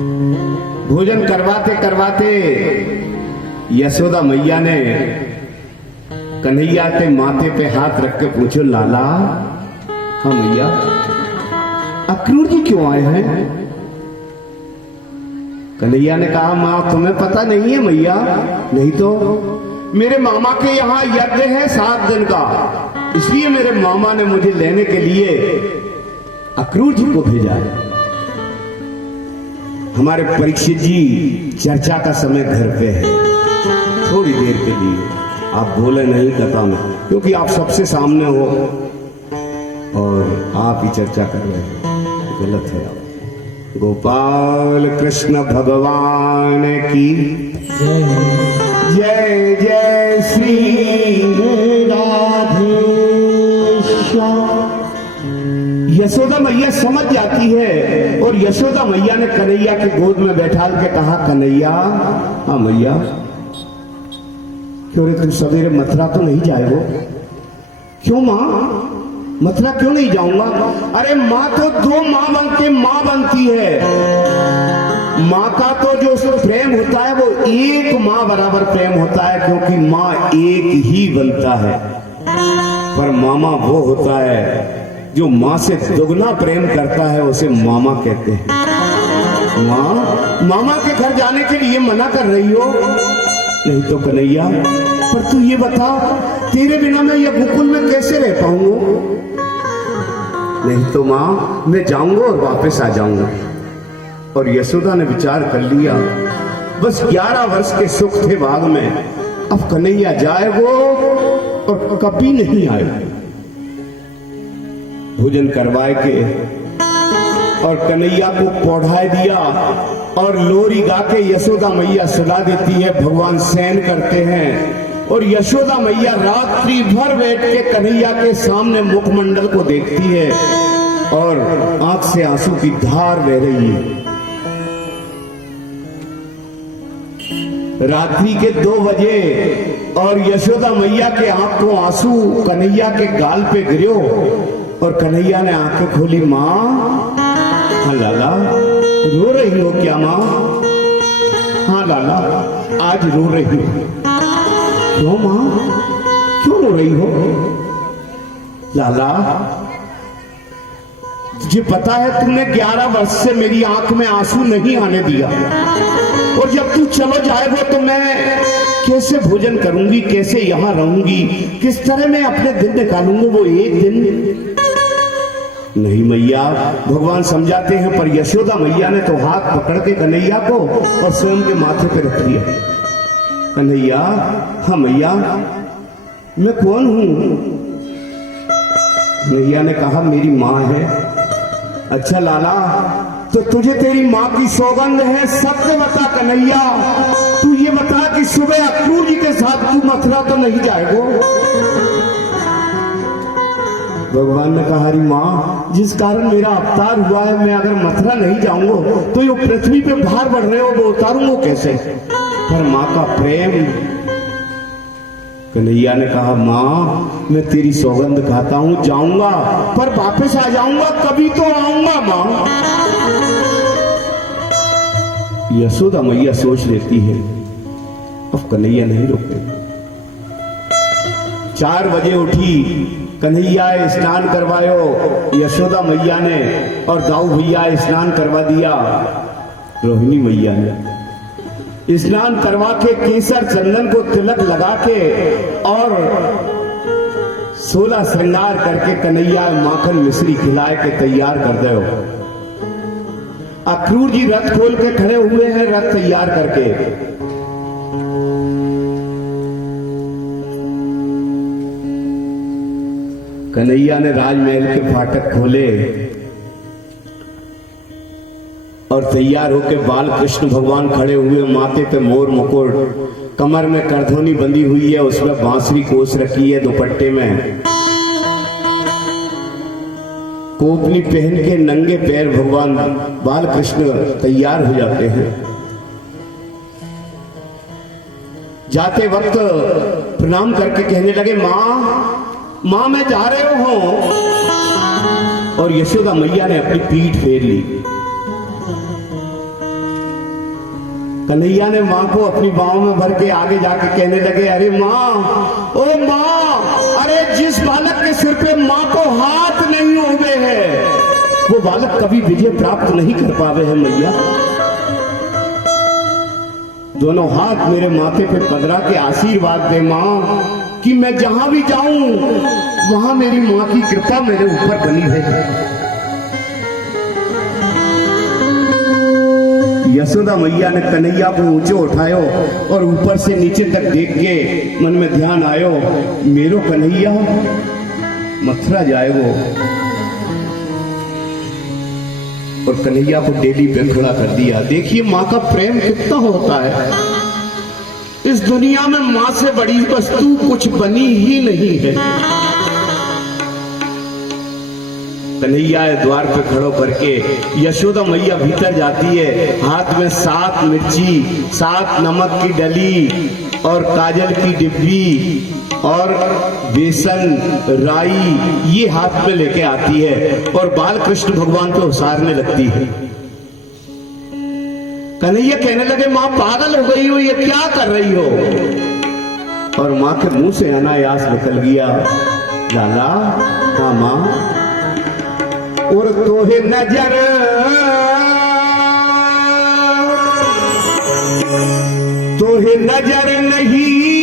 भोजन करवाते करवाते यशोदा मैया ने कन्हैया के माथे पे हाथ रख के पूछो, लाला। हाँ मैया। अक्रूर जी क्यों आए हैं? कन्हैया ने कहा, मां तुम्हें पता नहीं है मैया? नहीं तो मेरे मामा के यहाँ यज्ञ है 7 दिन का, इसलिए मेरे मामा ने मुझे लेने के लिए अक्रूर जी को भेजा है। हमारे परीक्षित जी चर्चा का समय घर पे है, थोड़ी देर के लिए आप बोले नहीं कथा में, क्योंकि आप सबसे सामने हो और आप ही चर्चा कर रहे हैं, गलत है। आप गोपाल कृष्ण भगवान की जय जय श्री राधे श्याम। यशोदा मैया समझ जाती है और यशोदा मैया ने कन्हैया के गोद में बैठाल के कहा, कन्हैया। हाँ मैया। क्यों रे, तुम सवेरे मथुरा तो नहीं जाएगो? क्यों मां, मथुरा क्यों नहीं जाऊंगा? अरे मां तो 2 मां बन के मां बनती है। मां का तो जो प्रेम होता है वो एक मां बराबर प्रेम होता है, क्योंकि मां एक ही बनता है। पर मामा वो होता है जो मां से दुगना प्रेम करता है, उसे मामा कहते हैं। मां मामा के घर जाने के लिए मना कर रही हो? नहीं तो कन्हैया, पर तू ये बता, तेरे बिना मैं ये गोकुल में कैसे रह पाऊंगा? नहीं तो मां, मैं जाऊंगा और वापस आ जाऊंगा। और यशोदा ने विचार कर लिया, बस 11 वर्ष के सुख थे बाग में, अब कन्हैया जाएगो और कभी नहीं आएगा। भोजन करवाए के और कन्हैया को पौढ़ाए दिया और लोरी गा के यशोदा मैया सुला देती है, भगवान शयन करते हैं और यशोदा मैया रात्रि भर बैठ के कन्हैया के सामने मुखमंडल को देखती है और आंख से आंसू की धार बह रही है। रात्रि के 2 बजे और यशोदा मैया के आंखों आंसू कन्हैया के गाल पे गिरो और कन्हैया ने आंखें खोली। मां। हाँ लाला। रो रही हो क्या मां? हाँ लाला, आज रो रही हो। क्यों मां, क्यों रो रही हो? लाला, तुझे पता है तुमने 11 वर्ष से मेरी आंख में आंसू नहीं आने दिया, और जब तू चलो जाएगा तो मैं कैसे भोजन करूंगी, कैसे यहां रहूंगी, किस तरह मैं अपने दिन निकालूंगा वो एक दिन? नहीं मैया, भगवान समझाते हैं, पर यशोदा मैया ने तो हाथ पकड़ के कन्हैया को और स्वयं के माथे पे रख दिया। कन्हैया। हाँ मैया। मैं कौन हूं? कन्हैया ने कहा, मेरी मां है। अच्छा लाला, तो तुझे तेरी मां की सौगंध है, सत्य बता कन्हैया, तू ये बता कि सुबह अक्रूर जी के साथ तू मथुरा तो नहीं जाएगो? भगवान ने कहा, अरे मां, जिस कारण मेरा अवतार हुआ है, मैं अगर मथुरा नहीं जाऊंगा तो ये पृथ्वी पे भार बढ़ रहे हो, वो उतारूंगा कैसे? पर मां का प्रेम। कन्हैया ने कहा, मां मैं तेरी सौगंध खाता हूं, जाऊंगा पर वापस आ जाऊंगा, कभी तो आऊंगा मां। यशोदा मैया सोच लेती है, अब कन्हैया नहीं रुकते। 4 बजे उठी, कन्हैया स्नान करवायो यशोदा मैया ने और दाऊ भैया स्नान करवा दिया रोहिणी मैया ने। स्नान करवा के केसर चंदन को तिलक लगा के और 16 श्रृंगार करके कन्हैया माखन मिश्री खिलाए के तैयार कर दो। अक्रूर जी रथ खोल के खड़े हुए हैं, रथ तैयार करके। कन्हैया ने राजमहल के फाटक खोले और तैयार होके बाल कृष्ण भगवान खड़े हुए, माथे पे मोर मुकुट, कमर में करधोनी बंधी हुई है, उसमें बांसुरी कोस रखी है, दुपट्टे में कोपनी पहन के नंगे पैर भगवान बाल कृष्ण तैयार हो जाते हैं। जाते वक्त प्रणाम करके कहने लगे, मां मैं जा रहे हो। और यशोदा मैया ने अपनी पीठ फेर ली। कन्हैया ने माँ को अपनी बाहों में भर के आगे जाके कहने लगे, अरे माँ, ओ माँ, अरे जिस बालक के सिर पे माँ को हाथ नहीं उगे है, वो बालक कभी विजय प्राप्त नहीं कर पावे है मैया। दोनों हाथ मेरे माथे पे पधरा के आशीर्वाद दे माँ, कि मैं जहां भी जाऊं वहां मेरी माँ की कृपा मेरे ऊपर बनी रहे। यशोदा मैया ने कन्हैया को ऊंचे उठायो और ऊपर से नीचे तक देख के मन में ध्यान आयो, मेरो कन्हैया मथुरा जाएगो। और कन्हैया को डेली पे खड़ा कर दिया। देखिए माँ का प्रेम कितना होता है। इस दुनिया में माँ से बड़ी वस्तु कुछ बनी ही नहीं है। कन्हैया द्वार पे खड़ो करके यशोदा मैया भीतर जाती है। हाथ में 7 मिर्ची, 7 नमक की डली और काजल की डिब्बी और बेसन, राई ये हाथ में लेके आती है और बाल कृष्ण भगवान को उसारने लगती है। कन्हैया कहने लगे, माँ पागल हो गई हो, ये क्या कर रही हो? और माँ के मुंह से अनायास निकल गया, लाला, हाँ माँ, और तोहे नजर नहीं